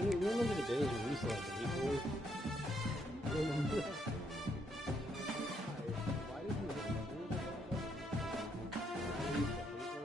You remember the days when we used to like hate boys? You remember that? Why did you hate boys about that? We used to hate boys.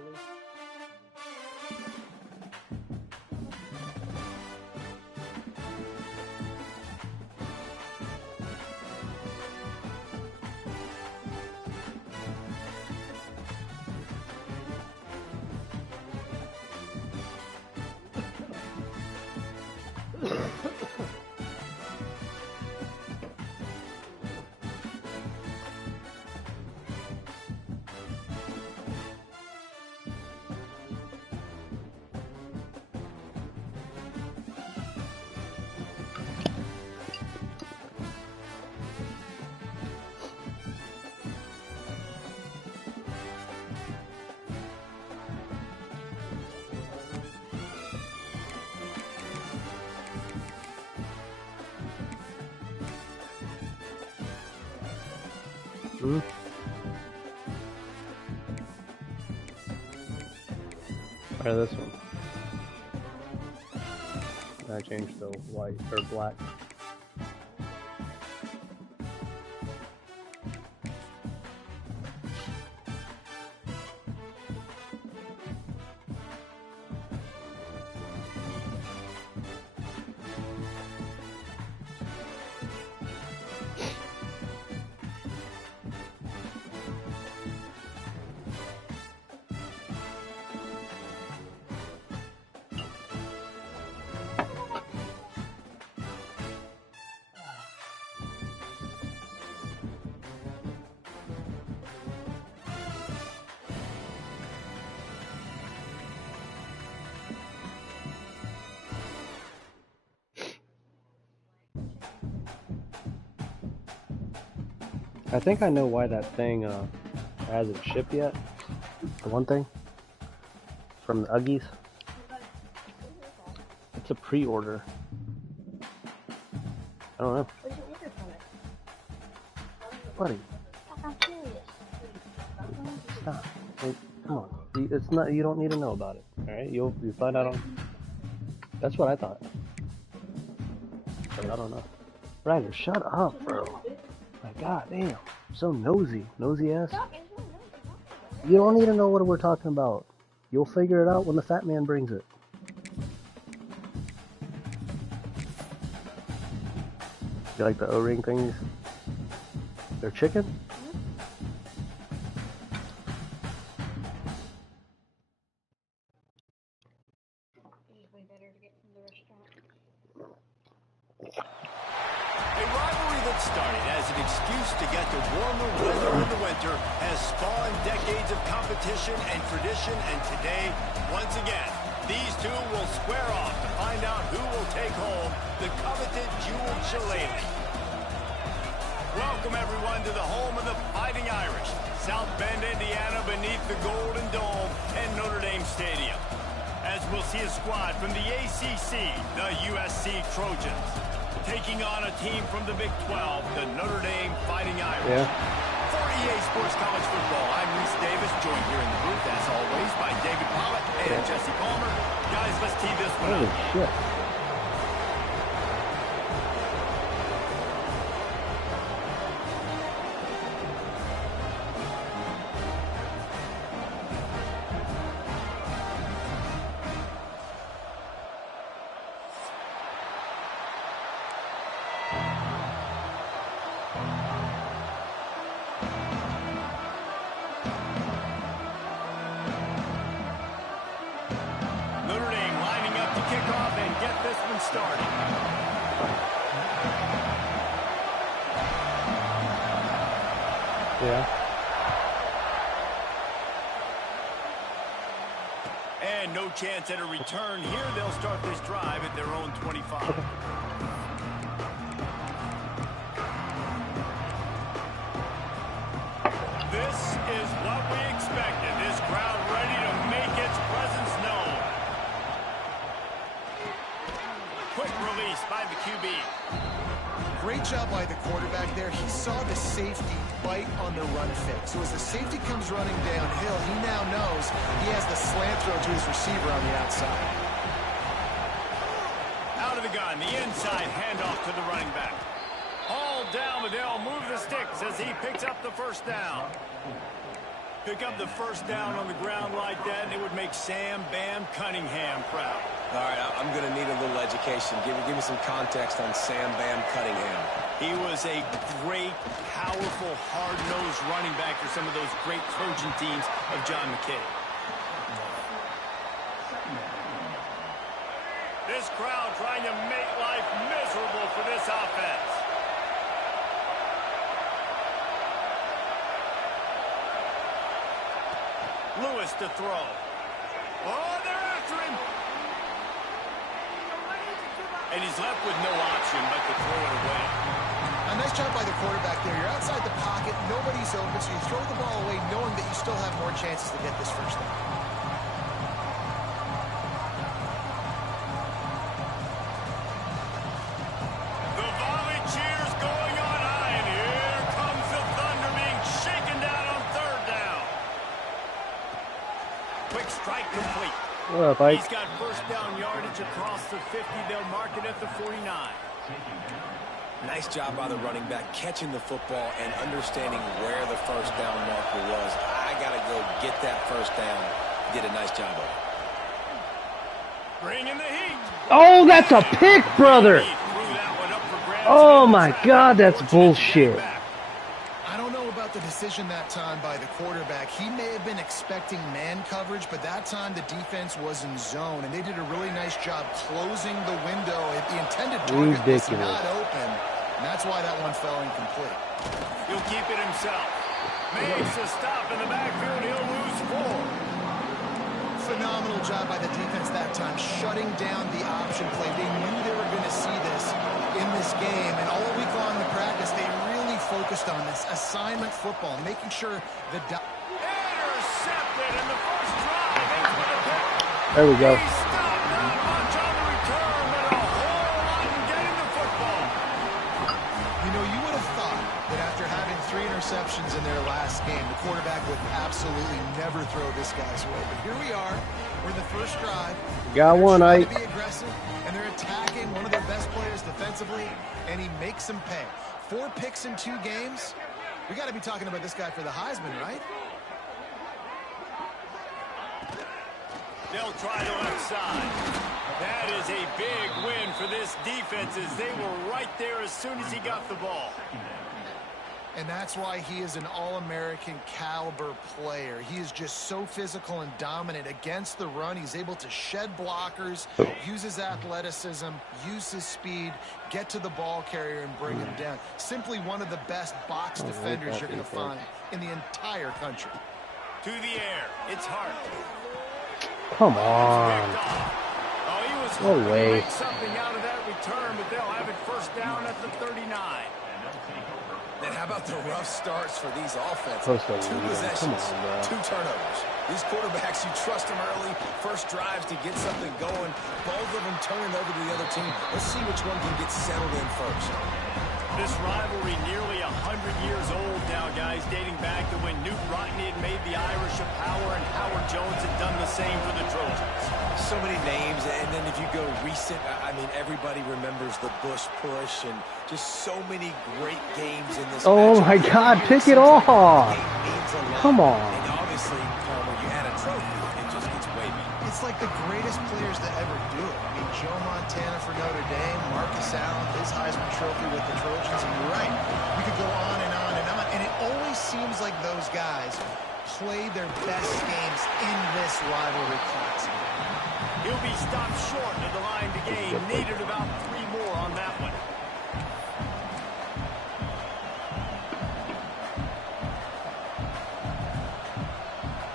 Try this one. I changed to white or black. I think I know why that thing hasn't shipped yet. The one thing from the Uggies. It's a pre-order. I don't know. Where'd you order from it? Buddy. I'm curious. Stop. Like, come on. It's not. You don't need to know about it. All right. You'll find out on. That's what I thought. But I don't know. Ryder, shut up, bro. My God, damn. So nosy. Nosy ass. You don't need to know what we're talking about. You'll figure it out when the fat man brings it. You like the O-ring things? They're chicken? A rivalry that started as an excuse to get to warmer weather in the winter has spawned decades of competition and tradition, and today, once again, these two will square off to find out who will take home the coveted jeweled shillelagh. Welcome, everyone, to the home of the Fighting Irish, South Bend, Indiana, beneath the Golden Dome and Notre Dame Stadium. As we'll see a squad from the ACC, the USC Trojans, taking on a team from the Big 12, the Notre Dame Fighting Irish. Yeah. For EA Sports College Football, I'm Reese Davis, joined here in the booth, as always, by David Pollitt and Jesse Palmer. Guys, let's tee this one Holy up. shit. Notre Dame lining up to kick off and get this one started. Yeah. And no chance at a return here. They'll start this drive at their own 25. This is what we expected. This crowd ready to make its presence known. Quick release by the QB. Great job by the quarterback there. He saw the safety bite on the run fake. So as the safety comes running downhill, he now knows he has the slant throw to his receiver on the outside. Out of the inside handoff to the running back. All down, but they'll move the sticks as he picks up the first down. Pick up the first down on the ground like that, and it would make Sam Bam Cunningham proud. All right, I'm going to need a little education. Give me some context on Sam Bam Cunningham. He was a great, powerful, hard-nosed running back for some of those great Trojan teams of John McKay. This crowd trying to make life miserable for this offense. Lewis to throw. Oh, they're after him. And he's left with no option but to throw it away. A nice job by the quarterback there. You're outside the pocket, nobody's open, so you throw the ball away knowing that you still have more chances to get this first down. The volley cheers going on high, and here comes the Thunder being shaken down on third down. Quick strike complete. What up, Ike? He's got first down yardage across the 50. They'll mark it at the 49. Nice job by the running back catching the football and understanding where the first down marker was. I got to go get that first down. Did a nice job of it. Bring in the heat. Oh, that's a pick, brother. Oh my God, that's bullshit. I don't know about the decision that time by the quarterback. He may have been expecting man coverage, but that time the defense was in zone, and they did a really nice job closing the window. The intended target was not open, and that's why that one fell incomplete. He'll keep it himself. Makes a stop in the backfield. He'll lose 4. Phenomenal job by the defense that time, shutting down the option play. They knew they were going to see this in this game, and all week long in the practice, they really focused on this assignment football, making sure the intercepted in the first drive. There we go. He stopped not much on the return, but a whole lot in getting the football. You know, you would have thought that after having 3 interceptions in their last game, the quarterback would absolutely never throw this guy's way. But here we are. We're in the first drive. Got one, Ike. Be aggressive, and they're attacking one of their best players defensively, and he makes them pay. 4 picks in 2 games. We got to be talking about this guy for the Heisman, right? They'll try the left side. That is a big win for this defense as they were right there as soon as he got the ball. And that's why he is an All-American caliber player. He is just so physical and dominant against the run. He's able to shed blockers, use his athleticism, use his speed, get to the ball carrier and bring him down. Simply one of the best box defenders you're going to find in the entire country. To the air. It's Hart. Come on. Oh, he was No way. to make something out of that return, but they'll have it first down at the 39. And how about the rough starts for these offenses? 2 Come possessions, on, 2 turnovers. These quarterbacks, you trust them early, first drives to get something going. Both of them turning over to the other team. Let's see which one can get settled in first. This rivalry nearly 100 years old now, guys, dating back to when Newt Rodney had made the Irish a power and Howard Jones had done the same for the Trojans. So many names, and then if you go recent, I mean, everybody remembers the Bush push and just so many great games in this Oh matchup. my God, pick it off. Come on. And obviously, Palmer, you had a trophy. It just gets wavy. It's like the greatest players to ever do it. I mean, Joe Montana for Notre Dame, Marcus Allen, his Heisman Trophy with the Trojans, and you're right. We could go on and on and on, and it always seems like those guys play their best games in this rivalry classic. He'll be stopped short of the line to gain. Needed about 3 more on that one.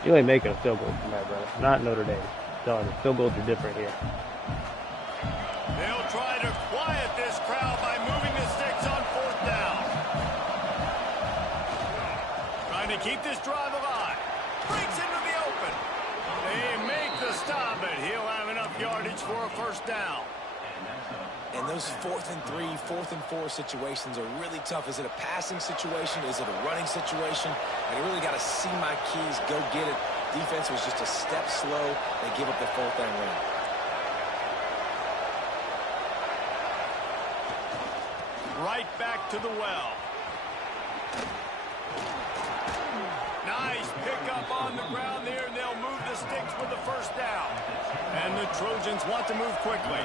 You ain't making a field goal from that, brother. Not Notre Dame. Telling you, field goals are different here. They'll try to quiet this crowd by moving the sticks on 4th down. Trying to keep this drive alive. Breaks into the open. They make the stop, but he'll have enough yardage for a first down. And those 4th and 3, 4th and 4 situations are really tough. Is it a passing situation? Is it a running situation? I really got to see my keys, go get it. Defense was just a step slow. They give up the 4th down run. to the well. Nice pickup on the ground there, and they'll move the sticks for the first down. And the Trojans want to move quickly.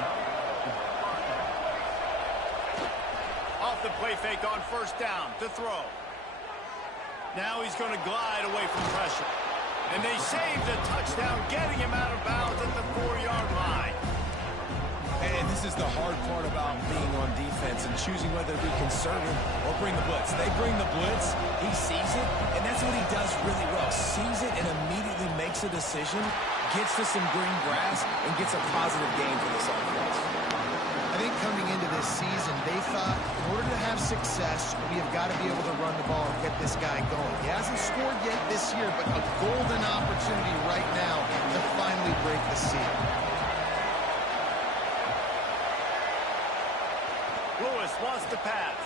Off the play fake on first down to throw. Now he's going to glide away from pressure. And they save the touchdown, getting him out of bounds at the 4-yard line. And this is the hard part about being on defense and choosing whether to be conservative or bring the blitz. They bring the blitz, he sees it, and that's what he does really well. Sees it and immediately makes a decision, gets to some green grass, and gets a positive gain for this offense. I think coming into this season, they thought in order to have success, we have got to be able to run the ball and get this guy going. He hasn't scored yet this year, but a golden opportunity right now to finally break the seal. Lewis wants to pass.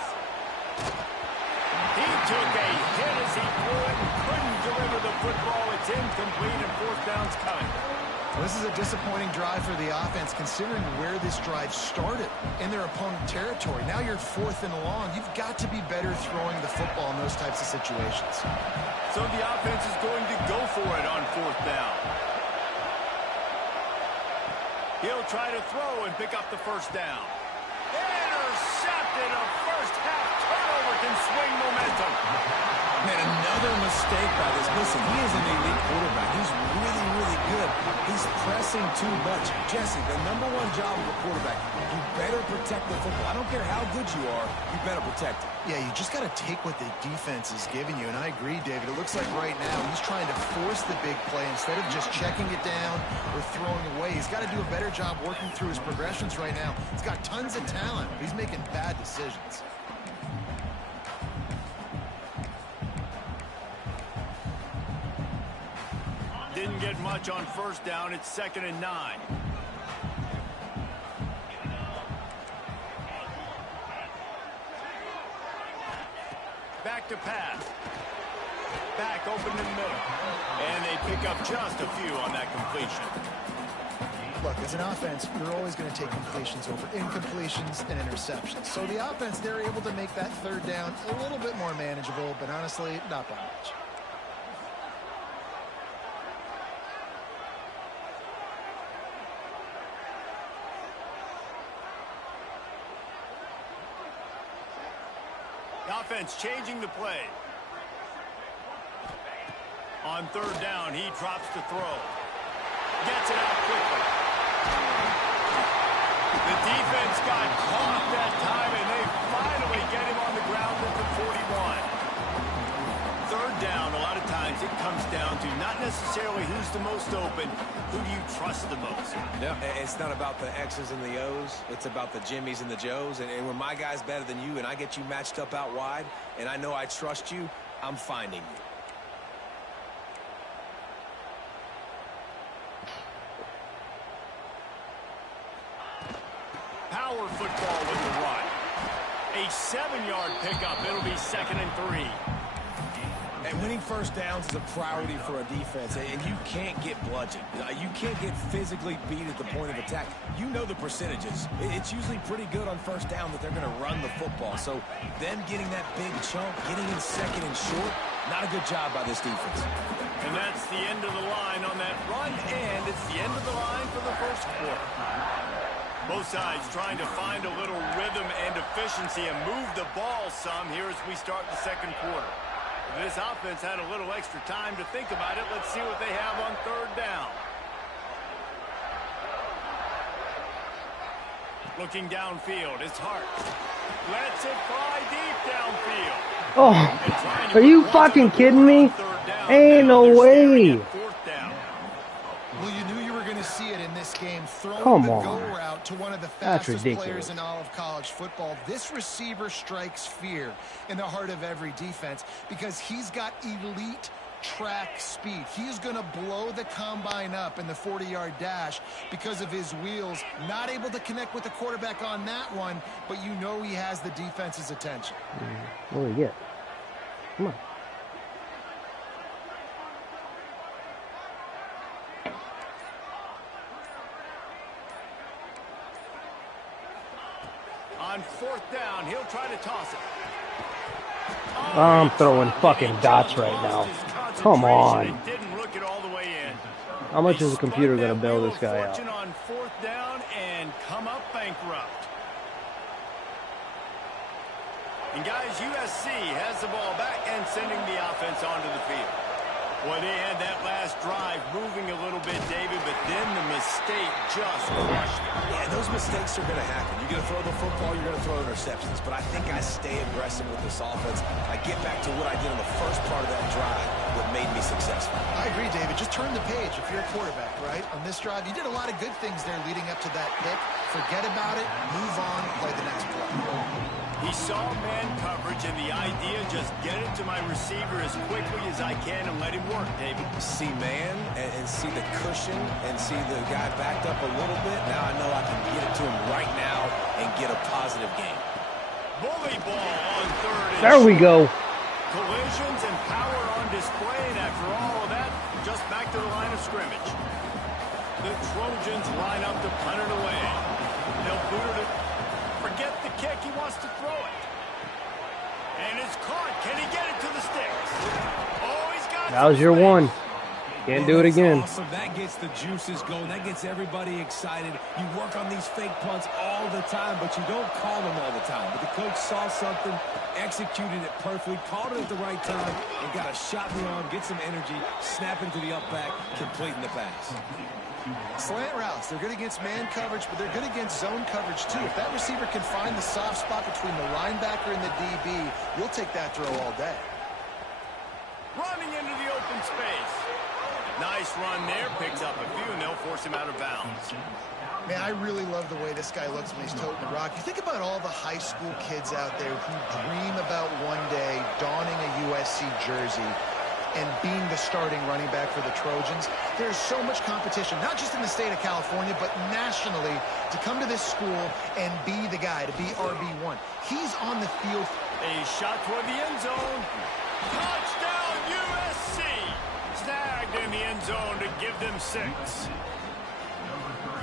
He took a hit as he threw it and couldn't deliver the football. It's incomplete and fourth down's coming. Well, this is a disappointing drive for the offense, considering where this drive started in their opponent territory. Now you're 4th and long. You've got to be better throwing the football in those types of situations. So the offense is going to go for it on 4th down. He'll try to throw and pick up the first down. Intercepted. A first-half turnover can swing momentum. Man, another mistake by this. Listen, he is an elite quarterback. He's really, really good. He's pressing too much. Jesse, the #1 job of a quarterback, you better protect the football. I don't care how good you are, you better protect it. Yeah, you just got to take what the defense is giving you. And I agree, David. It looks like right now he's trying to force the big play instead of just checking it down or throwing away. He's got to do a better job working through his progressions right now. He's got tons of talent. He's making bad decisions. Didn't get much on first down. It's 2nd and 9. Back to pass. Back open in the middle. And they pick up just a few on that completion. Look, as an offense, you're always going to take completions over incompletions and interceptions. So the offense, they're able to make that 3rd down a little bit more manageable, but honestly, not by much. Offense changing the play. On 3rd down, he drops to throw. Gets it out quickly. The defense got caught that time, and they finally get him on the ground at the 41. 3rd down, a lot of times it comes down to not necessarily who's the most open, who do you trust the most? Yeah, it's not about the X's and the O's. It's about the Jimmys and the Joes. And when my guy's better than you and I get you matched up out wide and I know I trust you, I'm finding you. Power football with the run. A 7-yard pickup. It'll be 2nd and 3. And winning first downs is a priority for a defense, and you can't get bludgeoned. You can't get physically beat at the point of attack. You know the percentages. It's usually pretty good on first down that they're going to run the football. So them getting that big chunk, getting in 2nd and short, not a good job by this defense. And that's the end of the line on that run, and it's the end of the line for the first quarter. Both sides trying to find a little rhythm and efficiency and move the ball some here as we start the 2nd quarter. This offense had a little extra time to think about it. Let's see what they have on 3rd down. Looking downfield, it's Hart. Lets it fly deep downfield. Oh, are you fucking kidding me? Ain't no way. Well, you knew you were going to see it in this game. Throwing Come the on. go route to one of the That's fastest ridiculous. players in all of college football. This receiver strikes fear in the heart of every defense because he's got elite track speed. He's going to blow the combine up in the 40-yard dash because of his wheels. Not able to connect with the quarterback on that one, but you know he has the defense's attention. What do we get? Come on. On fourth down. He'll try to toss it. I'm throwing fucking dots right now. Come on. Didn't look it all the way in. How much is the computer going to bail this guy out? On fourth down and come up bankrupt. And guys, USC has the ball back and sending the offense onto the field. Well, they had that last drive moving a little bit, David, but then the mistake just crushed it. Yeah, those mistakes are going to happen. You're going to throw the football, you're going to throw interceptions. But I think I stay aggressive with this offense. I get back to what I did in the first part of that drive that made me successful. I agree, David. Just turn the page if you're a quarterback, right? On this drive, you did a lot of good things there leading up to that pick. Forget about it, move on, play the next play. He saw man coverage, and the idea, just get it to my receiver as quickly as I can and let him work, David. See man and see the cushion and see the guy backed up a little bit. Now I know I can get it to him right now and get a positive gain. Bully ball on third and There we go. Collisions and power on display, and after all of that, just back to the line of scrimmage. The Trojans line up to punt it away. They'll boot it. Forget the kick. He wants to throw it. And it's caught. Can he get it to the sticks? Oh, he's got it. That was your one. Can't do it again. Awesome. That gets the juices going. That gets everybody excited. You work on these fake punts all the time, but you don't call them all the time. But the coach saw something, executed it perfectly, called it at the right time, and got a shot in the arm, get some energy, snap into the up back, completing the pass. Slant routes, they're good against man coverage, but they're good against zone coverage too. If that receiver can find the soft spot between the linebacker and the DB, you'll take that throw all day. Running into the open space. Nice run there, picks up a few, and they'll force him out of bounds. Man, I really love the way this guy looks when he's toting the rock. You think about all the high school kids out there who dream about one day donning a USC jersey and being the starting running back for the Trojans. There's so much competition, not just in the state of California, but nationally, to come to this school and be the guy, to be RB1. He's on the field. A shot toward the end zone. Touchdown, USC! Snagged in the end zone to give them 6.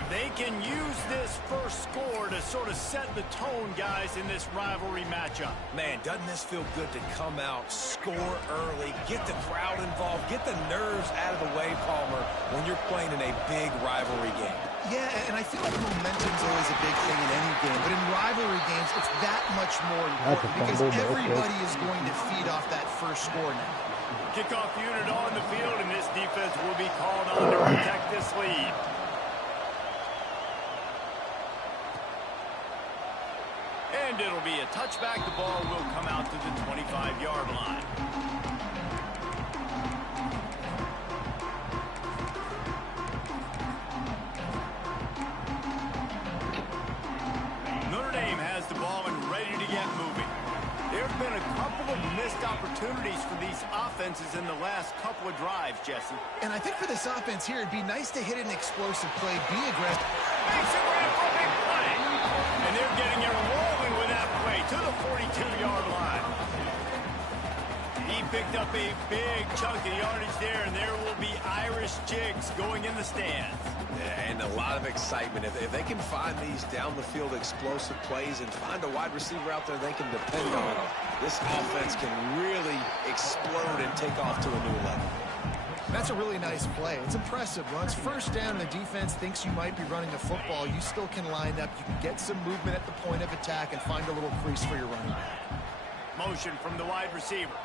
They can use this first score to sort of set the tone, guys, in this rivalry matchup. Man, doesn't this feel good to come out, score early, get the crowd involved, get the nerves out of the way, Palmer, when you're playing in a big rivalry game. Yeah, and I feel like momentum's always a big thing in any game, but in rivalry games, it's that much more important because everybody is going to feed off that first score now. Kickoff unit on the field, and this defense will be called on to protect this lead. And it'll be a touchback. The ball will come out to the 25-yard line. Notre Dame has the ball and ready to get moving. There have been a couple of missed opportunities for these offenses in the last couple of drives, Jesse. And I think for this offense here, it'd be nice to hit an explosive play, be aggressive. Makes it right for a big play. And they're getting it rolling with that play to the 42-yard line. He picked up a big chunk of yardage there, and there will be Irish jigs going in the stands. Yeah, and a lot of excitement. If they can find these down-the-field explosive plays and find a wide receiver out there they can depend on, this offense can really explode and take off to a new level. That's a really nice play. It's impressive. When it's first down and the defense thinks you might be running a football, you still can line up. You can get some movement at the point of attack and find a little crease for your running back. Motion from the wide receiver.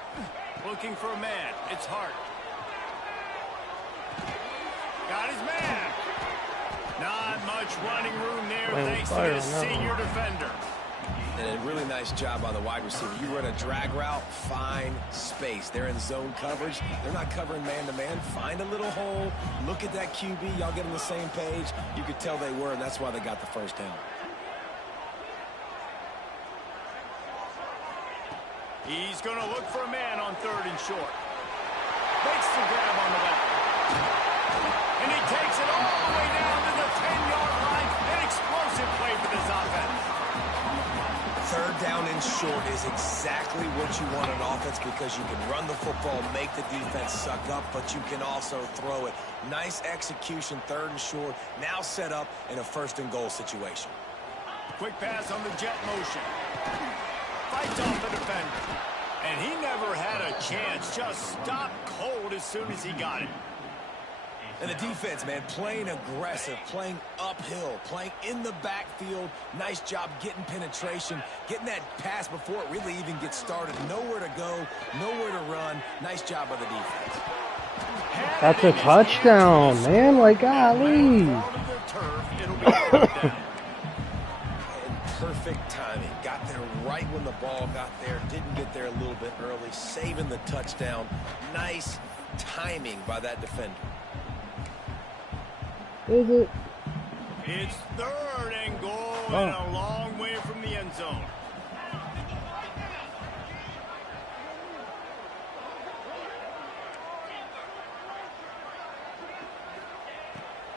Looking for a man. It's Hart. Got his man. Not much running room there thanks to this senior defender. And a really nice job by the wide receiver. You run a drag route, find space. They're in zone coverage. They're not covering man-to-man. Find a little hole. Look at that QB. Y'all get on the same page. You could tell they were, and that's why they got the first down. He's going to look for a man on third and short. Makes the grab on the left. And he takes it all the way down to the 10-yard line. An explosive play for this offense. Third down and short is exactly what you want in offense because you can run the football, make the defense suck up, but you can also throw it. Nice execution, third and short, now set up in a first and goal situation. Quick pass on the jet motion. Fights off the defender. And he never had a chance. Just stopped cold as soon as he got it. And the defense, man, playing aggressive, playing uphill, playing in the backfield. Nice job getting penetration, getting that pass before it really even gets started. Nowhere to go, nowhere to run. Nice job by the defense. That's a touchdown, man. Like, golly. Perfect timing. Got there right when the ball got there. Didn't get there a little bit early. Saving the touchdown. Nice timing by that defender. Is it? It's 3rd and goal and a long way from the end zone.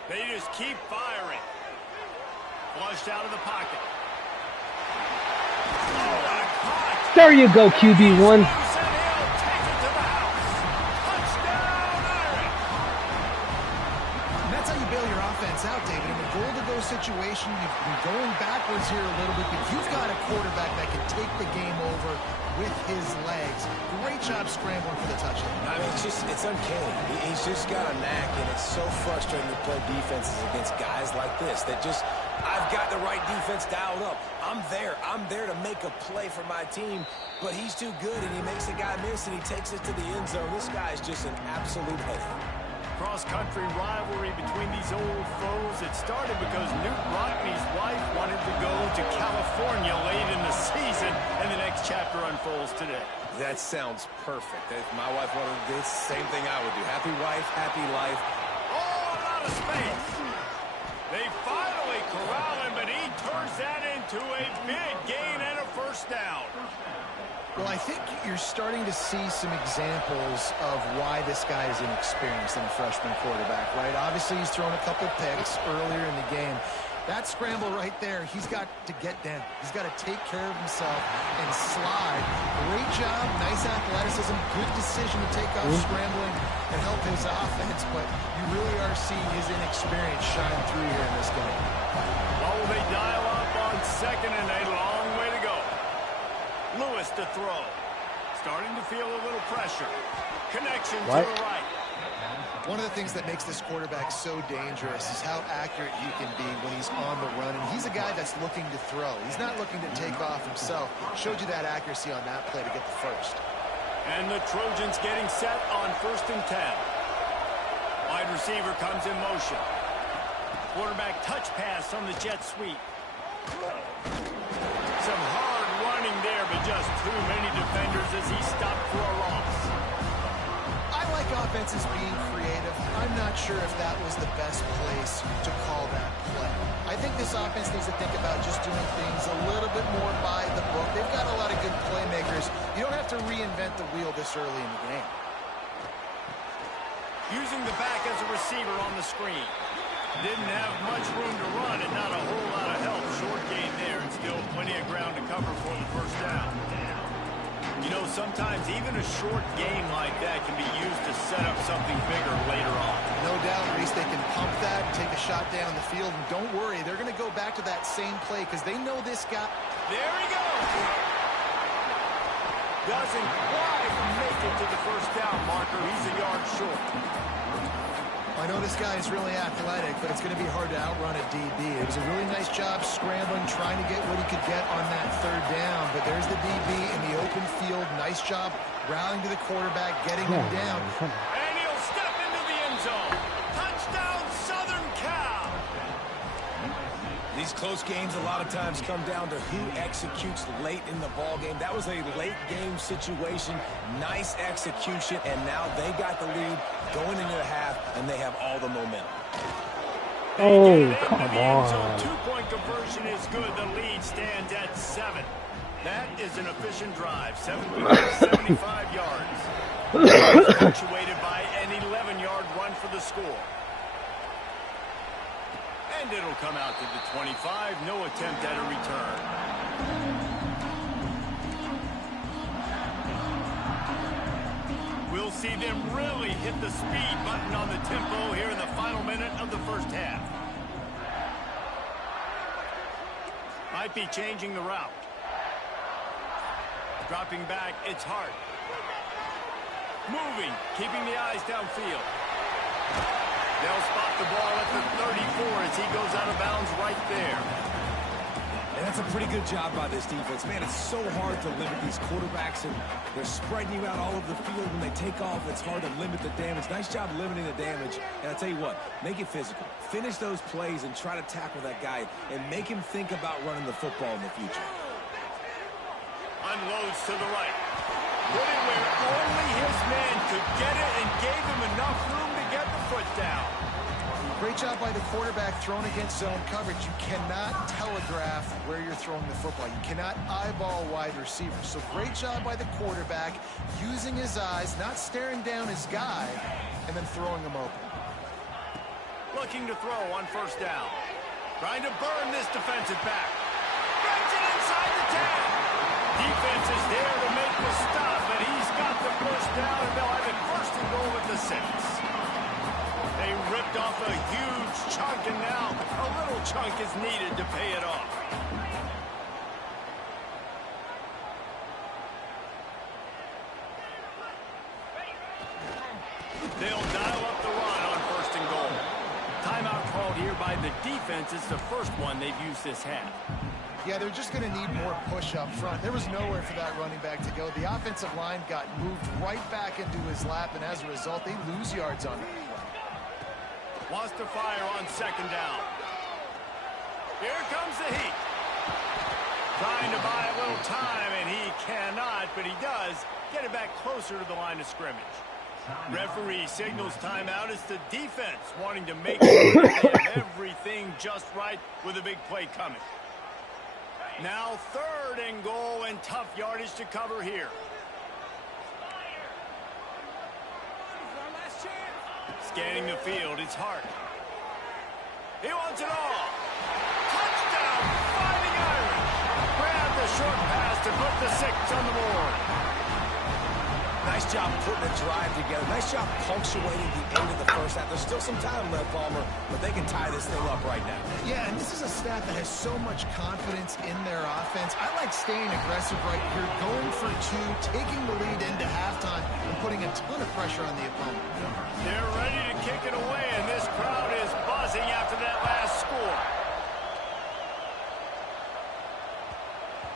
They just keep firing. Flushed out of the pocket. There you go, QB1. That's how you bail your offense out, David. In a goal-to-go situation, you've been going backwards here a little bit, but you've got a quarterback that can take the game over with his legs. Great job scrambling for the touchdown. I mean, it's uncanny. He's just got a knack, and it's so frustrating to play defenses against guys like this that just, I've got the right defense dialed up. I'm there to make a play for my team, but he's too good, and he makes a guy miss, and he takes it to the end zone. This guy is just an absolute headache. Cross-country rivalry between these old foes. It started because Newt Rockney's wife wanted to go to California late in the season, and the next chapter unfolds today. That sounds perfect. If my wife wanted to do the same thing I would do. Happy wife, happy life. All out of space. They finally corral him, but he turns that into a big gain and a first down. Well, I think you're starting to see some examples of why this guy is inexperienced in a freshman quarterback, right? Obviously, he's thrown a couple picks earlier in the game. That scramble right there, he's got to get down. He's got to take care of himself and slide. Great job, nice athleticism, good decision to take off scrambling and help his offense, but you really are seeing his inexperience shine through here in this game. Oh, they dial up on 2nd and a long way to go. Lewis to throw. Starting to feel a little pressure. Connection to the right. One of the things that makes this quarterback so dangerous is how accurate he can be when he's on the run. And he's a guy that's looking to throw. He's not looking to take off himself. Showed you that accuracy on that play to get the first. And the Trojans getting set on 1st and 10. Wide receiver comes in motion. Quarterback touch pass on the jet sweep. Some hard running there, but just too many defenders as he stopped for a loss. I like offenses being creative. I'm not sure if that was the best place to call that play. I think this offense needs to think about just doing things a little bit more by the book. They've got a lot of good playmakers. You don't have to reinvent the wheel this early in the game. Using the back as a receiver on the screen. Didn't have much room to run and not a whole lot of help. Short gain there and still plenty of ground to cover for the first down. You know, sometimes even a short gain like that can be used to set up something bigger later on. No doubt, Reese, they can pump that and take a shot down the field. And don't worry, they're going to go back to that same play because they know this guy. There he goes. Doesn't quite make it to the first down marker. He's a yard short. I know this guy is really athletic, but it's going to be hard to outrun a DB. It was a really nice job scrambling, trying to get what he could get on that 3rd down. But there's the DB in the open field. Nice job rallying to the quarterback, getting him down. And he'll step into the end zone. Touchdown, Southern Cal. These close games a lot of times come down to who executes late in the ball game. That was a late game situation. Nice execution, and now they got the lead going into the half, and they have all the momentum. Oh, come on. 2-point conversion is good. The lead stands at 7. That is an efficient drive. 75 yards. Punctuated by an 11-yard run for the score. And it'll come out to the 25. No attempt at a return. We'll see them really hit the speed button on the tempo here in the final minute of the first half. Might be changing the route. Dropping back, it's Hart. Moving, keeping the eyes downfield. They'll spot the ball at the 34 as he goes out of bounds right there. And that's a pretty good job by this defense. Man, it's so hard to limit these quarterbacks, and they're spreading you out all over the field. When they take off, it's hard to limit the damage. Nice job limiting the damage. And I tell you what, make it physical. Finish those plays and try to tackle that guy and make him think about running the football in the future. Unloads to the right. Put it where only his man could get it and gave him enough room to get the foot down. Great job by the quarterback thrown against zone coverage. You cannot telegraph where you're throwing the football. You cannot eyeball wide receivers. So great job by the quarterback using his eyes, not staring down his guy, and then throwing him open. Looking to throw on first down. Trying to burn this defensive back. Brings it inside the 10. Defense is there to make the stop, but he's got the first down, and they'll have it first and goal at the 6. They ripped off a huge chunk, and now a little chunk is needed to pay it off. They'll dial up the run on first and goal. Timeout called here by the defense. It's the first one they've used this half. Yeah, they're just going to need more push up front. There was nowhere for that running back to go. The offensive line got moved right back into his lap, and as a result, they lose yards on that play. Wants to fire on second down. Here comes the heat. Trying to buy a little time, and he cannot, but he does get it back closer to the line of scrimmage. Referee signals timeout. It's the defense wanting to make sure they have everything just right with a big play coming. Now third and goal, and tough yardage to cover here. Scanning the field, it's Hart. He wants it all. Touchdown, Fighting Irish. Grab the short pass to put the 6 on the board. Nice job putting a drive together. Nice job punctuating the end of the first half. There's still some time left, Palmer, but they can tie this thing up right now. Yeah, and this is a staff that has so much confidence in their offense. I like staying aggressive right here, going for 2, taking the lead into halftime, and putting a ton of pressure on the opponent. They're ready to kick it away, and this crowd is buzzing after that last score.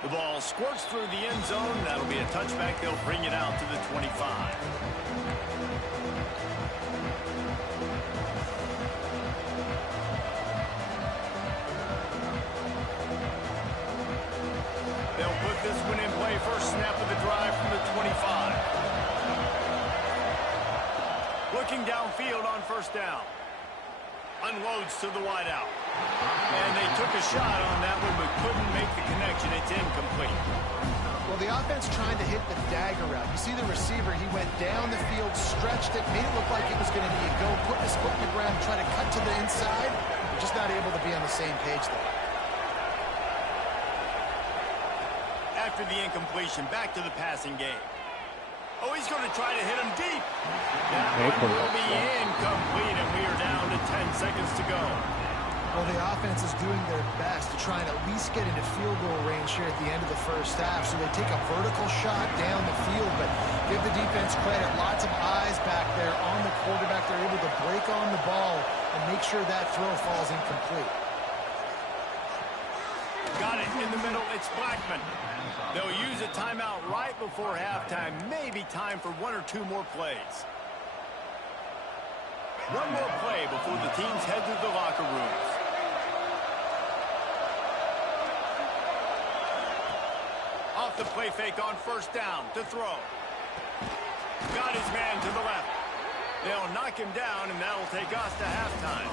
The ball squirts through the end zone. That'll be a touchback. They'll bring it out to the 25. They'll put this one in play. First snap of the drive from the 25. Looking downfield on first down. Unloads to the wideout. And they took a shot on that one, but couldn't make the connection. It's incomplete. Well, the offense trying to hit the dagger route. You see the receiver, he went down the field, stretched it, made it look like it was going to be a go, put his foot in the ground, try to cut to the inside. Just not able to be on the same page there. After the incompletion, back to the passing game. Oh, he's going to try to hit him deep. That one will be incomplete, and we are down to 10 seconds to go. Well, the offense is doing their best to try and at least get into field goal range here at the end of the first half. So they take a vertical shot down the field, but give the defense credit. Lots of eyes back there on the quarterback. They're able to break on the ball and make sure that throw falls incomplete. Got it in the middle. It's Blackman. They'll use a timeout right before halftime. Maybe time for 1 or 2 more plays. One more play before the teams head to the locker rooms. Off the play fake on first down to throw. Got his man to the left. They'll knock him down, and that'll take us to halftime.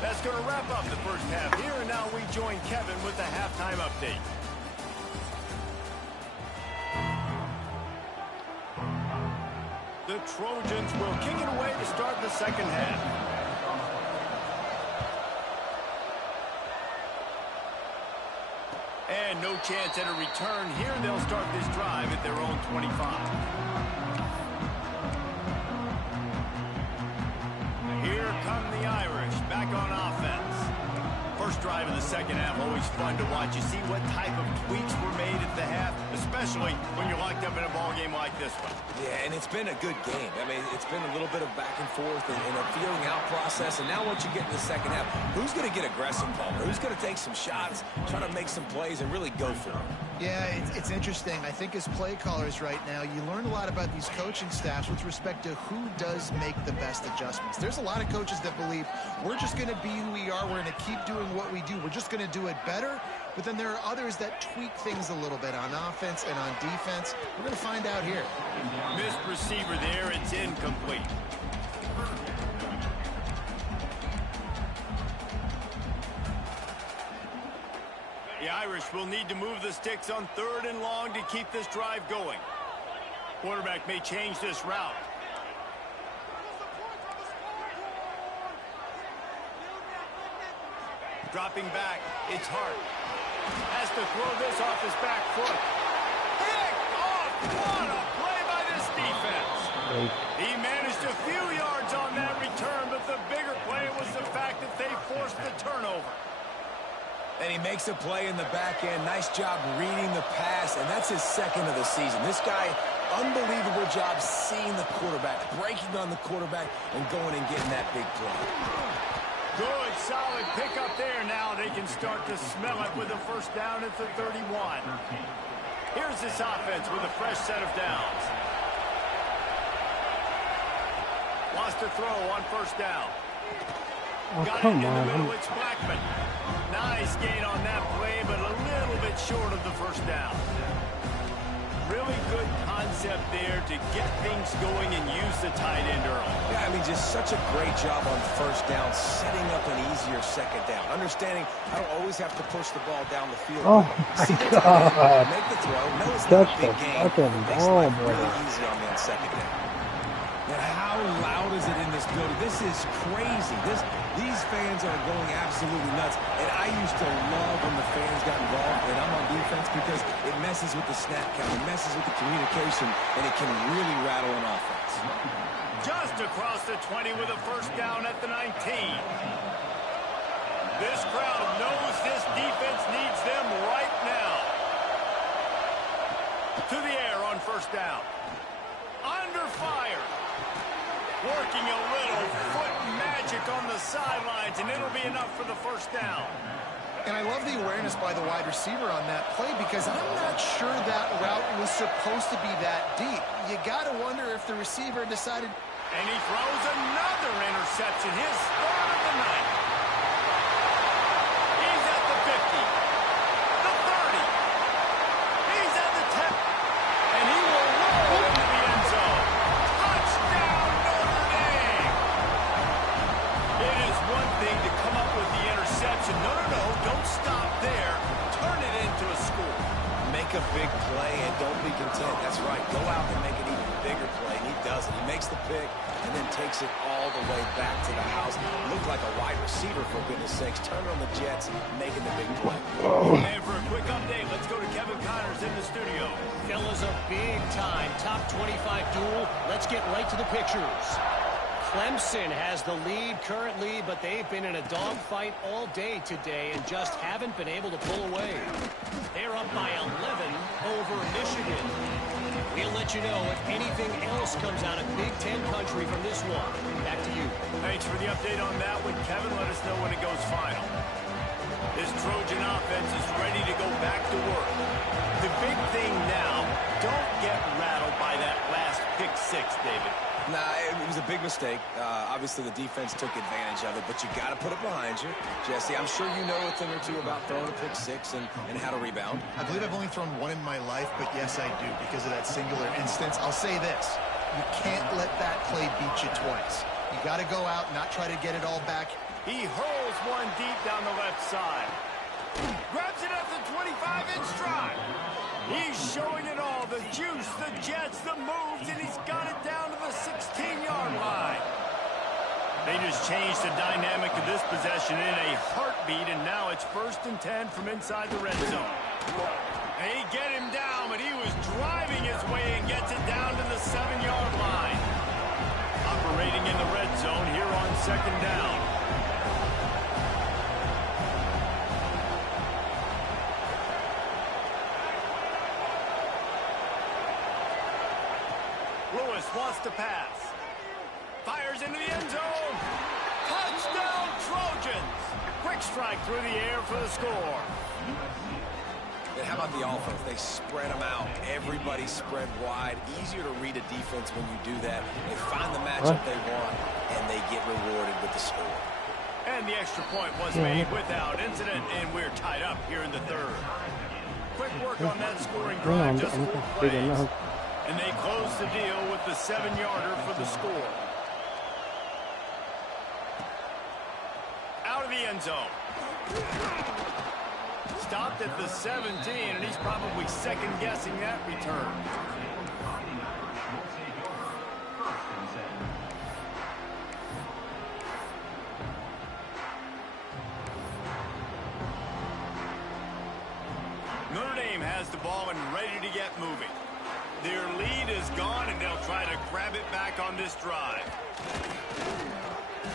That's going to wrap up the first half here, and now we join Kevin with the halftime update. The Trojans will kick it away to start the second half. And no chance at a return here. They'll start this drive at their own 25. Here come the Irish back on offense. First drive of the second half always fun to watch. You see what type of tweaks were made at the half, especially when you're locked up in a ball game like this one. Yeah, and it's been a good game. I mean, it's been a little bit of back and forth and a feeling out process. And now once you get in the second half, who's going to get aggressive, Palmer? Who's going to take some shots, try to make some plays, and really go for it? Yeah, it's interesting. I think as play callers right now, you learn a lot about these coaching staffs with respect to who does make the best adjustments. There's a lot of coaches that believe we're just going to be who we are. We're going to keep doing what we do. We're just going to do it better. But then there are others that tweak things a little bit on offense and on defense. We're going to find out here. Missed receiver there. It's incomplete. The Irish will need to move the sticks on 3rd and long to keep this drive going. Quarterback may change this route. Dropping back, it's Hart. Has to throw this off his back foot. Picked off! What a play by this defense! He managed a few yards on that return, but the bigger play was the fact that they forced the turnover. And he makes a play in the back end. Nice job reading the pass, and that's his second of the season. This guy, unbelievable job seeing the quarterback, breaking on the quarterback, and going and getting that big play. Good, solid pickup there. Now they can start to smell it with a first down at the 31. Here's this offense with a fresh set of downs. Wants to throw on first down. Oh, Got come it in the on. middle. It's Blackman. Nice gain on that play, but a little bit short of the first down. Really good concept there to get things going and use the tight end early. Yeah, I mean, just such a great job on first down, setting up an easier second down. Understanding I don't always have to push the ball down the field. Oh, my God. Make the throw. No, it's Touch not a big the game. fucking Makes ball, life bro. really easy on me on second down. Now, how loud is it in this building? This is crazy. These fans are going absolutely nuts. And I used to love when the fans got involved, and I'm on defense, because it messes with the snap count, it messes with the communication, and it can really rattle an offense. Just across the 20 with a first down at the 19. This crowd knows this defense needs them right now. To the air on first down. Under fire. Working a little foot magic on the sidelines, and it'll be enough for the first down. And I love the awareness by the wide receiver on that play, because I'm not sure that route was supposed to be that deep. You got to wonder if the receiver decided. And he throws another interception, his 3rd of the night. He's at the 50, the 30. He's at the 10, and he will roll into the end zone. Touchdown, Notre Dame! It is one thing to come up with the interception. No, don't stop there. Turn it into a score. Make a big play and don't be content. That's right. Go out and make an even bigger play. And he does it. He makes the pick and then takes it all the way back to the house. Looked like a wide receiver, for goodness sakes. Turning on the Jets, making the big play. And for a quick update, let's go to Kevin Connors in the studio. Fellas, a big-time top 25 duel. Let's get right to the pictures. Clemson has the lead currently, but they've been in a dogfight all day today and just haven't been able to pull away. They're up by 11 over Michigan. We'll let you know if anything else comes out of Big Ten country from this one. Back to you. Thanks for the update on that one, Kevin. Let us know when it goes final. This Trojan offense is ready to go back to work. The big thing now, don't get rattled by that last pick six, David. Nah, it was a big mistake. Obviously, the defense took advantage of it, but you got to put it behind you. Jesse, I'm sure you know a thing or two about throwing a pick six and how to rebound. I believe I've only thrown one in my life, but yes, I do, because of that singular instance. I'll say this. You can't let that play beat you twice. You got to go out, not try to get it all back. He hurls one deep down the left side. Grabs it at the 25 in stride. He's showing it all. The juice, the jets, the moves, and he's got it down to the 16-yard line. They just changed the dynamic of this possession in a heartbeat, and now it's 1st and 10 from inside the red zone. They get him down, but he was driving his way and gets it down to the 7-yard line. Operating in the red zone here on 2nd down. Lewis wants to pass. Fires into the end zone. Touchdown, Trojans. Quick strike through the air for the score. And how about the offense? They spread them out. Everybody spread wide. Easier to read a defense when you do that. They find the matchup they want, and they get rewarded with the score. And the extra point was made without incident, and we're tied up here in the third. Quick work on that scoring drive, just 4 plays. And they close the deal with the 7-yarder for the score. Out of the end zone. Stopped at the 17, and he's probably second-guessing that return. Notre Dame has the ball and ready to get moving. Their lead is gone, and they'll try to grab it back on this drive.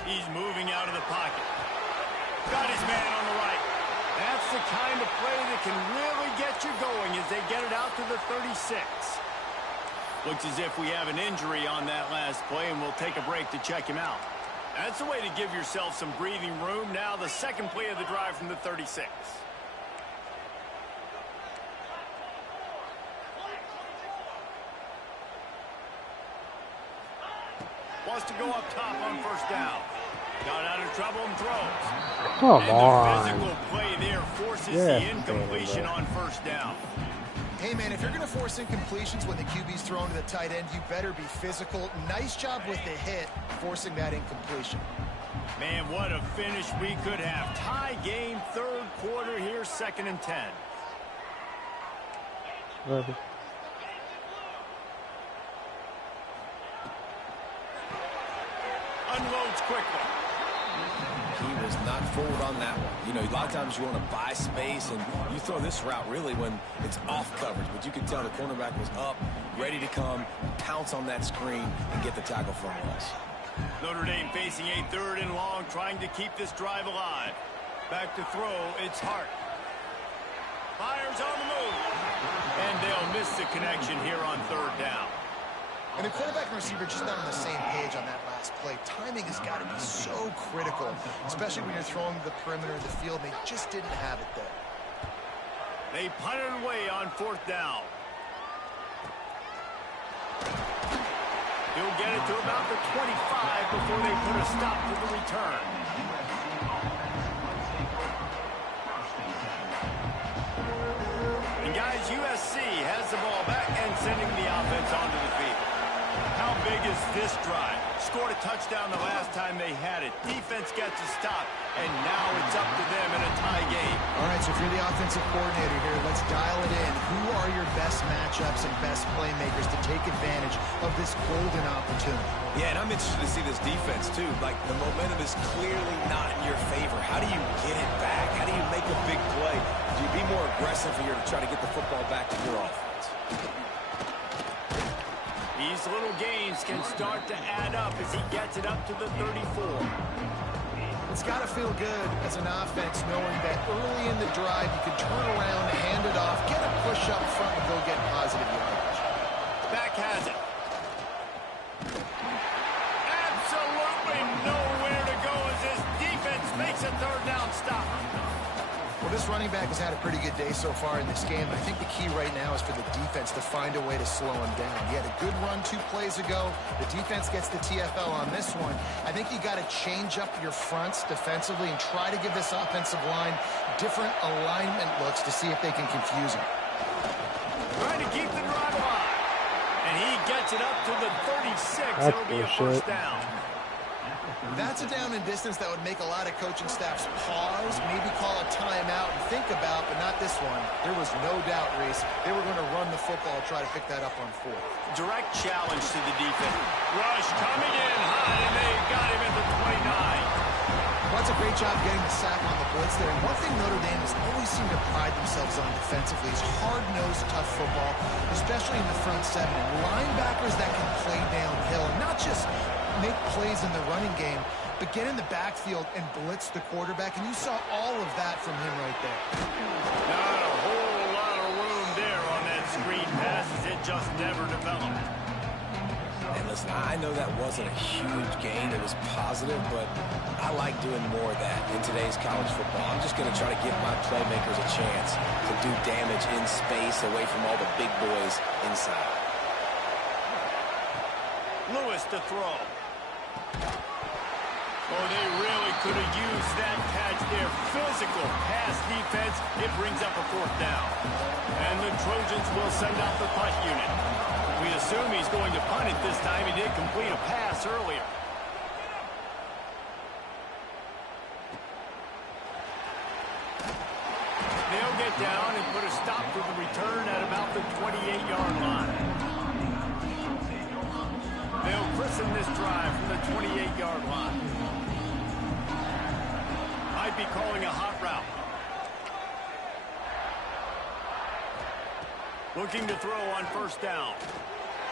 He's moving out of the pocket. Got his man on the right. That's the kind of play that can really get you going as they get it out to the 36. Looks as if we have an injury on that last play, and we'll take a break to check him out. That's a way to give yourself some breathing room. Now the second play of the drive from the 36. Wants to go up top on first down. Got out of trouble and throws. Come and on. the physical play there forces the incompletion on first down. Hey, man, if you're going to force incompletions when the QB's thrown to the tight end, you better be physical. Nice job with the hit, forcing that incompletion. Man, what a finish we could have. Tie game, third quarter here, 2nd and 10. Ready. Unloads quickly. He was not forward on that one. You know, a lot of times you want to buy space, and you throw this route really when it's off coverage. But you could tell the cornerback was up, ready to come, pounce on that screen, and get the tackle for a loss. Notre Dame facing a 3rd and long, trying to keep this drive alive. Back to throw, it's Hart. Fires on the move. And they'll miss the connection here on 3rd down. And the quarterback and receiver just not on the same page on that last play. Timing has got to be so critical, especially when you're throwing the perimeter of the field. They just didn't have it there. They punt it away on 4th down. He'll get it to about the 25 before they put a stop to the return. And guys, USC has the ball back and sending the offense onto the field. How big is this drive? Scored a touchdown the last time they had it. Defense gets a stop, and now it's up to them in a tie game. All right, so if you're the offensive coordinator here, let's dial it in. Who are your best matchups and best playmakers to take advantage of this golden opportunity? Yeah, and I'm interested to see this defense, too. Like, the momentum is clearly not in your favor. How do you get it back? How do you make a big play? Do you be more aggressive here to try to get the football back to your offense? These little gains can start to add up as he gets it up to the 34. It's got to feel good as an offense knowing that early in the drive you can turn around, hand it off, get a push up front, and go get positive yardage. Back has it. Absolutely nowhere to go as this defense makes a 3rd down stop. Well, this running back has had a pretty good day so far in this game. I think the key right now is for the defense to find a way to slow him down. He had a good run 2 plays ago. The defense gets the TFL on this one. I think you got to change up your fronts defensively and try to give this offensive line different alignment looks to see if they can confuse him. Trying to keep the drive alive. And he gets it up to the 36. It'll be a 1st down. That's a down and distance that would make a lot of coaching staffs pause, maybe call a timeout and think about, but not this one. There was no doubt, Reese, they were going to run the football, try to pick that up on 4th. Direct challenge to the defense. Rush coming in high, and they got him at the 29. Well, that's a great job getting the sack on the blitz there. And one thing Notre Dame has always seemed to pride themselves on defensively is hard-nosed, tough football, especially in the front 7. And linebackers that can play downhill and not just make plays in the running game, but get in the backfield and blitz the quarterback. And you saw all of that from him right there. Not a whole lot of room there on that screen pass as it just never developed. Listen, I know that wasn't a huge gain. It was positive, but I like doing more of that in today's college football. I'm just going to try to give my playmakers a chance to do damage in space away from all the big boys inside. Lewis to throw. Oh, they really could have used that catch there. Physical pass defense. It brings up a 4th down. And the Trojans will send out the punt unit. We assume he's going to punt it this time. He did complete a pass earlier. They'll get down and put a stop to the return at about the 28-yard line. They'll christen this drive from the 28-yard line. Might be calling a hot route. Looking to throw on 1st down.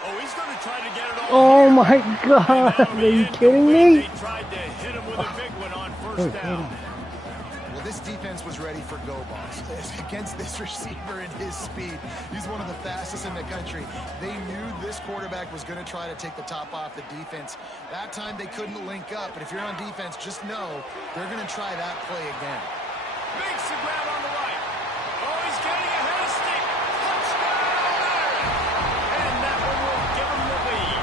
Oh, he's going to try to get it all. Oh my God! Are you kidding me? They tried to hit him with a big one on 1st down. Well, this defense was ready for go balls. Against this receiver and his speed, he's one of the fastest in the country. They knew this quarterback was going to try to take the top off the defense. That time they couldn't link up, but if you're on defense, just know they're going to try that play again. Makes the grab on the right. Oh, he's getting ahead of stick. Touchdown! And that one will give him the lead.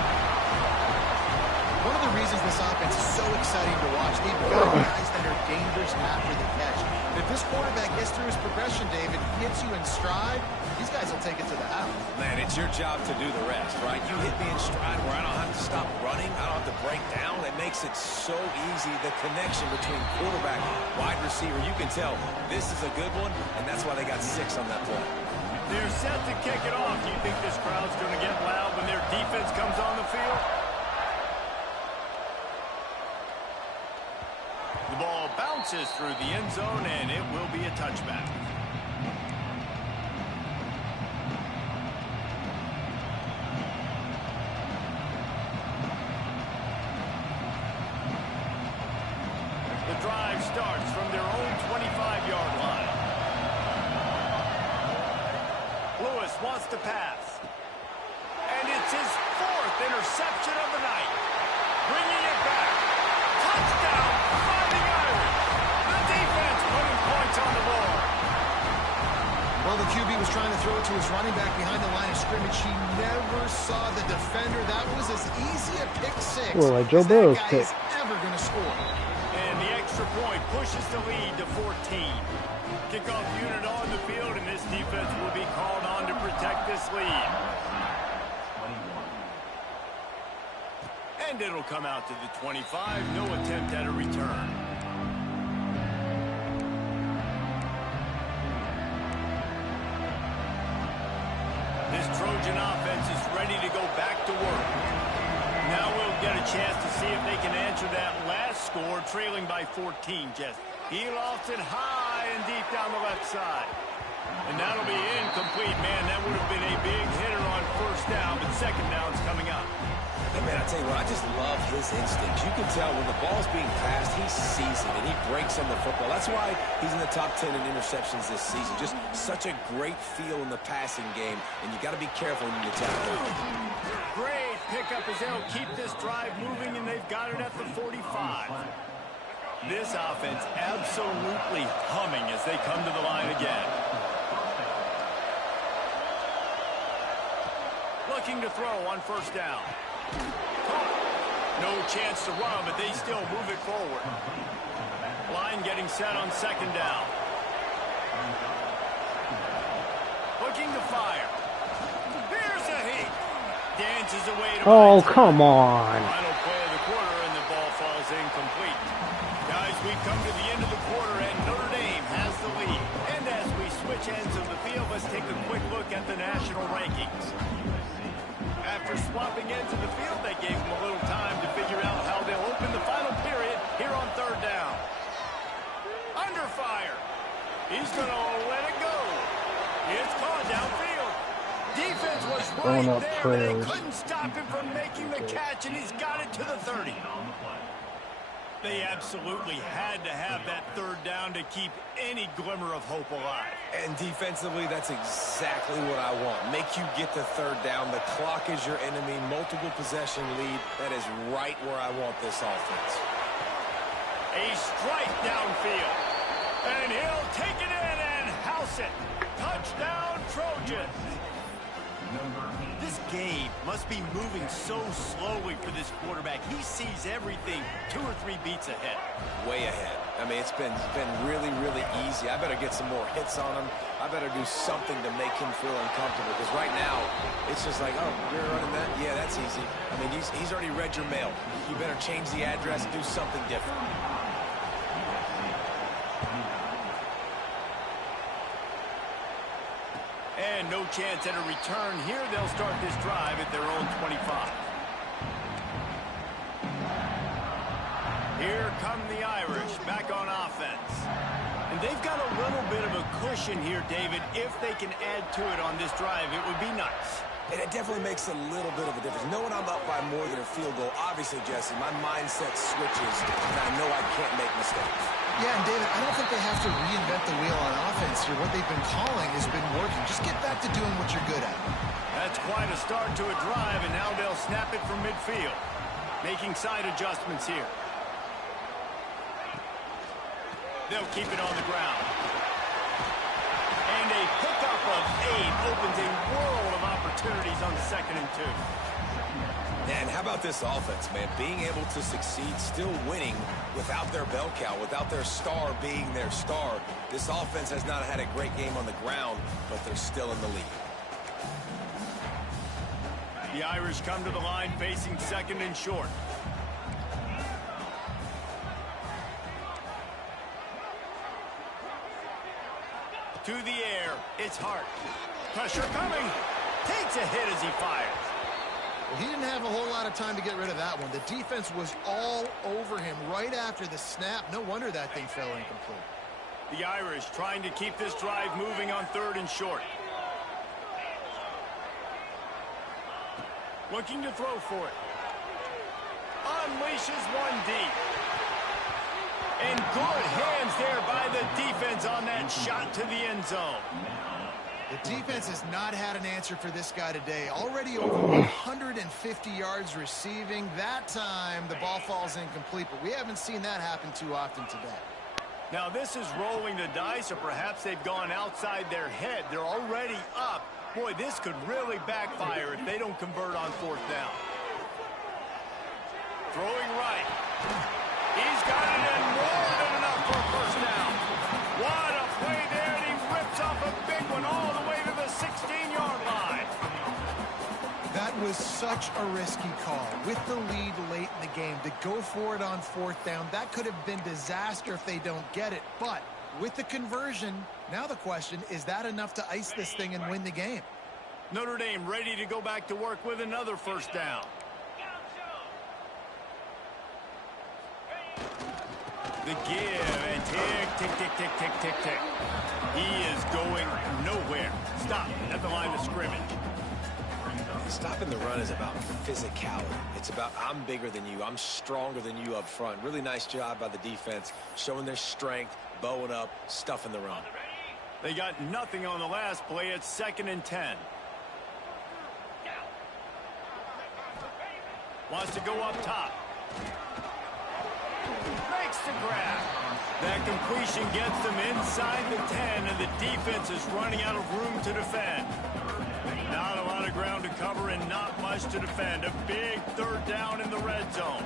One of the reasons this offense is so exciting to watch, they've got guys that are dangerous after the catch. And if this quarterback gets through his progression, David, hits you in stride, these guys will take it to the house. Man, it's your job to do the rest, right? You hit me in stride where I don't have to stop running. I don't have to break down. It makes it so easy. The connection between quarterback, wide receiver, you can tell this is a good one, and that's why they got 6 on that play. They're set to kick it off. Do you think this crowd's going to get loud when their defense comes on the field? The ball bounces through the end zone, and it will be a touchback. The drive starts from their own 25-yard line. Lewis wants to pass. And it's his 4th interception of the night. Bringing it back. Touchdown, Fighting Irish. The defense putting points on the board. Well, the QB was trying to throw it to his running back behind the line of scrimmage. He never saw the defender. That was as easy a pick 6 Well, like Joe as Burrow's that guy pick. is ever going to score. And the extra point pushes the lead to 14. Kickoff unit on the field, and this defense will be called on to protect this lead. And it'll come out to the 25. No attempt at a return. This Trojan offense is ready to go back to work. Now we'll get a chance to see if they can answer that last score, trailing by 14, Jess. He lost it high and deep down the left side. And that'll be incomplete, man. That would have been a big hitter on 1st down, but 2nd down's coming up. Hey, man, I tell you what, I just love his instincts. You can tell when the ball's being passed, he sees it, and he breaks on the football. That's why he's in the top 10 in interceptions this season. Just such a great feel in the passing game, and you got to be careful when you tackle him. Great pickup as they'll keep this drive moving, and they've got it at the 45. This offense absolutely humming as they come to the line again. Looking to throw on 1st down. No chance to run, but they still move it forward. Line getting set on 2nd down. Looking to fire. Here's a heat. Dances away to Oh, come on. Final play of the quarter, and the ball falls incomplete. Guys, we've come to the end of the quarter, and Notre Dame has the lead. And as we switch ends of the field, let's take a quick look at the national rankings. After swapping ends of the field, that gave them a little time to figure out how they'll open the final period here on 3rd down. Under fire. He's going to let it go. It's caught downfield. Defense was right up there. prayers. They couldn't stop him from making the catch, and he's got it to the 30. They absolutely had to have that third down to keep any glimmer of hope alive. And defensively, that's exactly what I want. Make you get the third down. The clock is your enemy. Multiple possession lead. That is right where I want this offense. A strike downfield. And he'll take it in and house it. Touchdown, Trojans. This game must be moving so slowly for this quarterback. He sees everything 2 or 3 beats ahead. Way ahead. I mean, it's been really, really easy. I better get some more hits on him. I better do something to make him feel uncomfortable. Because right now, it's just like, oh, you're running that? Yeah, that's easy. I mean, he's already read your mail. You better change the address and do something different. And no chance at a return here. They'll start this drive at their own 25. Here come the Irish back on offense. And they've got a little bit of a cushion here, David. If they can add to it on this drive, it would be nice. And it definitely makes a little bit of a difference. Knowing I'm up by more than a field goal, obviously, Jesse, my mindset switches, and I know I can't make mistakes. Yeah, and David, I don't think they have to reinvent the wheel on offense here. What they've been calling has been working. Just get back to doing what you're good at. That's quite a start to a drive, and now they'll snap it from midfield. Making side adjustments here. They'll keep it on the ground. And a pickup of 8 opens a world of opportunities on 2nd and 2. And how about this offense, man? Being able to succeed, still winning without their bell cow, without their star being their star. This offense has not had a great game on the ground, but they're still in the lead. The Irish come to the line facing 2nd and short. To the air, it's Hart. Pressure coming. Takes a hit as he fires. Well, he didn't have a whole lot of time to get rid of that one. The defense was all over him right after the snap. No wonder that thing fell incomplete. The Irish trying to keep this drive moving on 3rd and short. Looking to throw for it. Unleashes one deep. And good hands there by the defense on that shot to the end zone. The defense has not had an answer for this guy today. Already over 150 yards receiving. That time, the ball falls incomplete, but we haven't seen that happen too often today. Now, this is rolling the dice, or perhaps they've gone outside their head. They're already up. Boy, this could really backfire if they don't convert on 4th down. Throwing right. He's got it, and more than enough for a 1st down. What a play there, and he rips off a big one all the way to the 16-yard line. That was such a risky call. With the lead late in the game, to go for it on 4th down, that could have been disaster if they don't get it. But with the conversion, now the question, is that enough to ice this thing and win the game? Notre Dame ready to go back to work with another 1st down. The give, and tick, tick, tick, tick, tick, tick, tick. He is going nowhere. Stop at the line of scrimmage. Stopping the run is about physicality. It's about I'm bigger than you. I'm stronger than you up front. Really nice job by the defense, showing their strength, bowing up, stuffing the run. They got nothing on the last play. It's 2nd and 10. Wants to go up top. Makes the grab. That completion gets them inside the 10, and the defense is running out of room to defend. Not a lot of ground to cover and not much to defend. A big 3rd down in the red zone.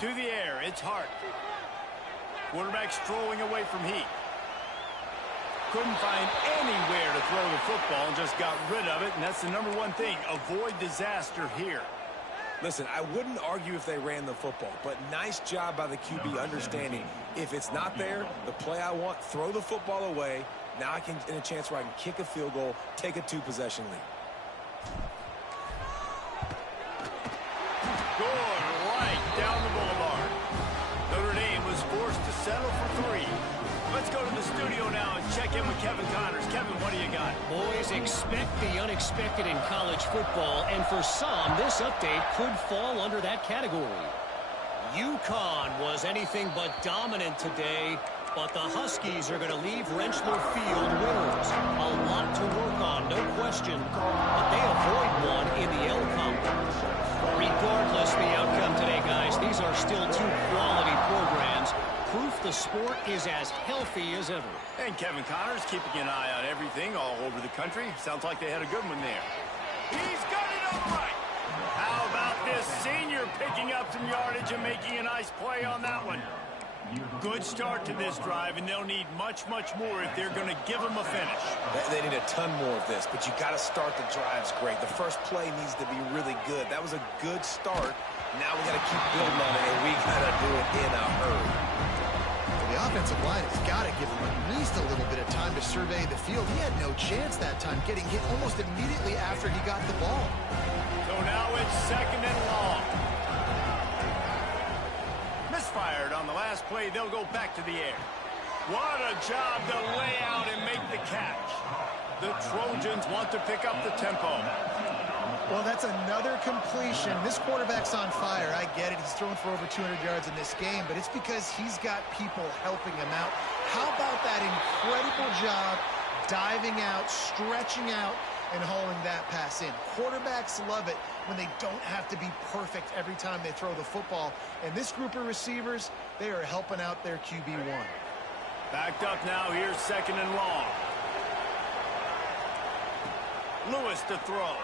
To the air, it's Hart. Quarterback strolling away from heat. Couldn't find anywhere to throw the football, just got rid of it, and that's the #1 thing. Avoid disaster here. Listen, I wouldn't argue if they ran the football, but nice job by the QB understanding if it's not there, the play I want, throw the football away, Now I can in a chance where I can kick a field goal, take a 2-possession lead. Good right down the boulevard. Notre Dame was forced to settle for 3. Let's go to the studio now and check in with Kevin Connors. Kevin, what do you got? Boys, expect the unexpected in college football, and for some, this update could fall under that category. UConn was anything but dominant today, but the Huskies are going to leave Rentschler Field winners. A lot to work on, no question, but they avoid one in the L Conference. Regardless the outcome today, guys, these are still 2 quality programs. Proof the sport is as healthy as ever. And Kevin Connors keeping an eye on everything all over the country. Sounds like they had a good one there. He's got it on the right. How about this senior picking up some yardage and making a nice play on that one? Good start to this drive, and they'll need much, much more if they're going to give them a finish. They need a ton more of this, but you got to start the drives great. The first play needs to be really good. That was a good start. Now we got to keep building on it, and we got to do it in a hurry. The offensive line has got to give him at least a little bit of time to survey the field. He had no chance that time, getting hit almost immediately after he got the ball. So now it's 2nd and long. Misfired on the last play. They'll go back to the air. What a job to lay out and make the catch. The Trojans want to pick up the tempo. Well, that's another completion. This quarterback's on fire. I get it. He's thrown for over 200 yards in this game, but it's because he's got people helping him out. How about that incredible job diving out, stretching out, and hauling that pass in? Quarterbacks love it when they don't have to be perfect every time they throw the football. And this group of receivers, they are helping out their QB1. Backed up now. Here's 2nd and long. Lewis to throw.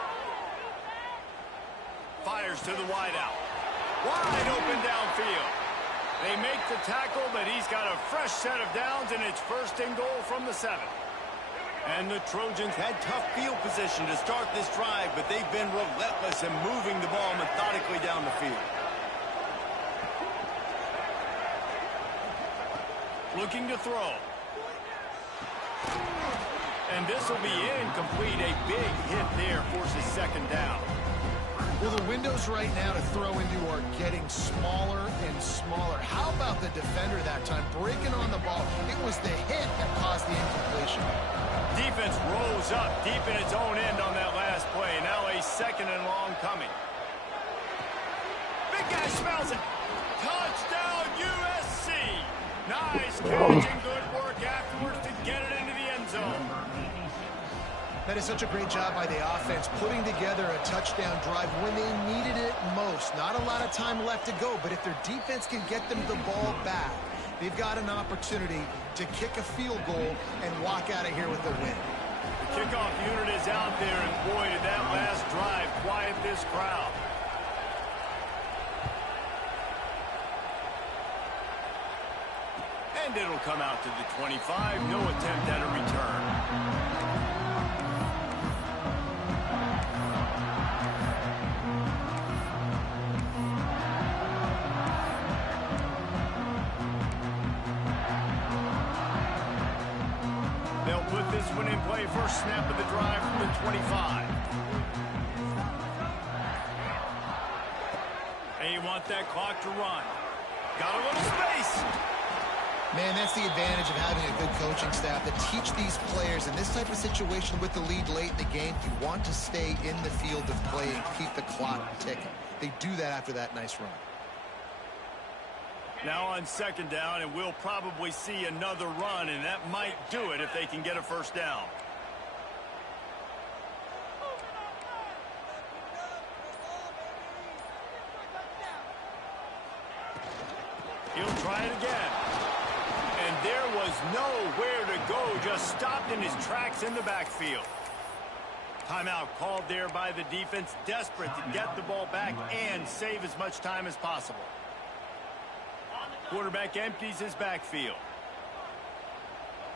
Fires to the wideout. Wide open downfield. They make the tackle, but he's got a fresh set of downs, and it's 1st and goal from the 7. And the Trojans had tough field position to start this drive, but they've been relentless in moving the ball methodically down the field. Looking to throw. And this will be incomplete. A big hit there forces 2nd down. Well, the windows right now to throw into are getting smaller and smaller. How about the defender that time breaking on the ball? It was the hit that caused the incompletion. Defense rose up deep in its own end on that last play. Now a 2nd and long coming. Big guy smells it. Touchdown USC. Nice catch and good work afterwards to get it into the end zone. That is such a great job by the offense, putting together a touchdown drive when they needed it most. Not a lot of time left to go, but if their defense can get them the ball back, they've got an opportunity to kick a field goal and walk out of here with a win. The kickoff unit is out there, and boy, did that last drive quiet this crowd. And it'll come out to the 25. No attempt at a return. They'll put this one in play. First snap of the drive from the 25. They want that clock to run. Got a little space. Man, that's the advantage of having a good coaching staff that teach these players in this type of situation with the lead late in the game. You want to stay in the field of play and keep the clock ticking. They do that after that nice run. Now on 2nd down, and we'll probably see another run, and that might do it if they can get a 1st down. He'll try it again. And there was nowhere to go, just stopped in his tracks in the backfield. Timeout called there by the defense, desperate to get the ball back and save as much time as possible. Quarterback empties his backfield.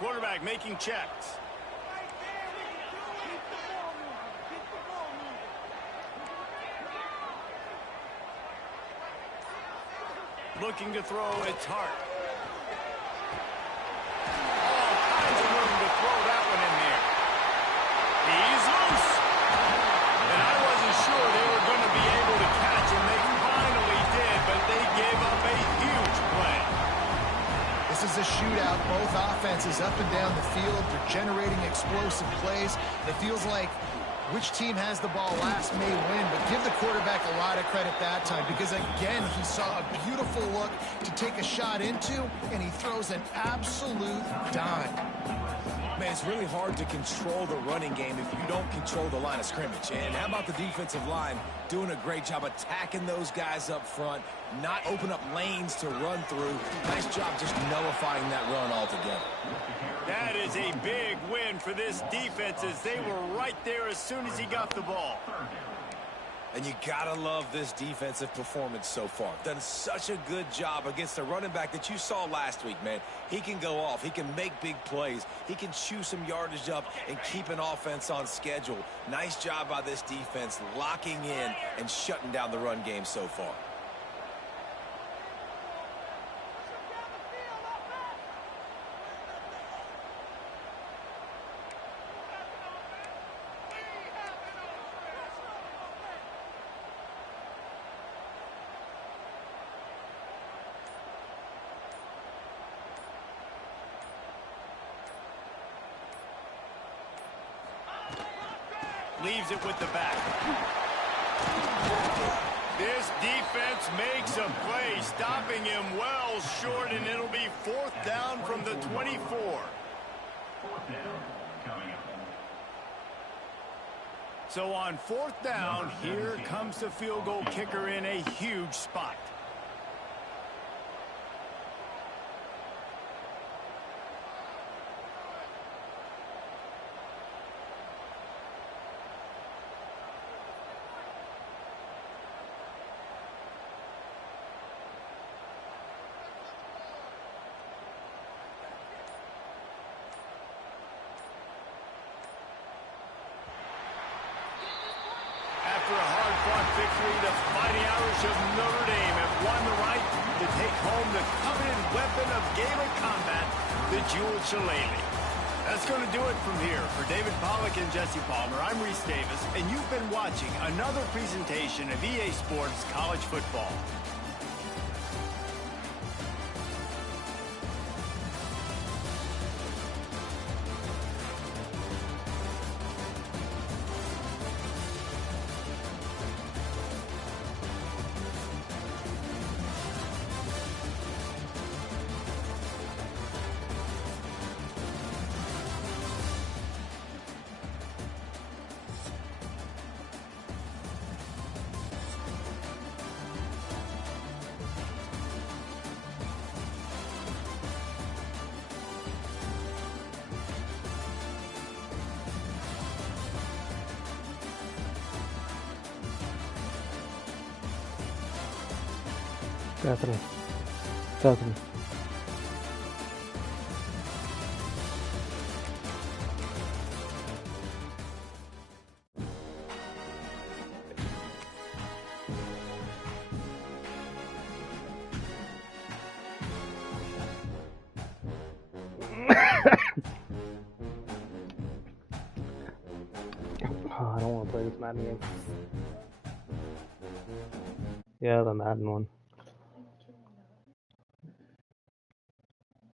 Quarterback making checks. Looking to throw, it's Hart. All kinds of room to throw that out both offenses up and down the field. They're generating explosive plays. It feels like which team has the ball last may win, but give the quarterback a lot of credit that time because, again, he saw a beautiful look to take a shot into, and he throws an absolute dime. Man, it's really hard to control the running game if you don't control the line of scrimmage. And how about the defensive line doing a great job attacking those guys up front, not open up lanes to run through. Nice job just nullifying that run altogether. That is a big win for this defense as they were right there as soon as he got the ball. And you gotta love this defensive performance so far. Done such a good job against a running back that you saw last week, man. He can go off. He can make big plays. He can chew some yardage up and keep an offense on schedule. Nice job by this defense locking in and shutting down the run game so far. Leaves it with the back. This defense makes a play, stopping him well short, and it'll be 4th down from the 24. So on 4th down, here comes the field goal kicker in a huge spot. After a hard-fought victory, the Fighting Irish of Notre Dame have won the right to take home the coveted weapon of Gaelic combat, the jeweled shillelagh. That's going to do it from here. For David Pollack and Jesse Palmer, I'm Reese Davis, and you've been watching another presentation of EA Sports College Football. Definitely. Definitely. Oh, I don't want to play this Madden game. Yeah, the Madden one.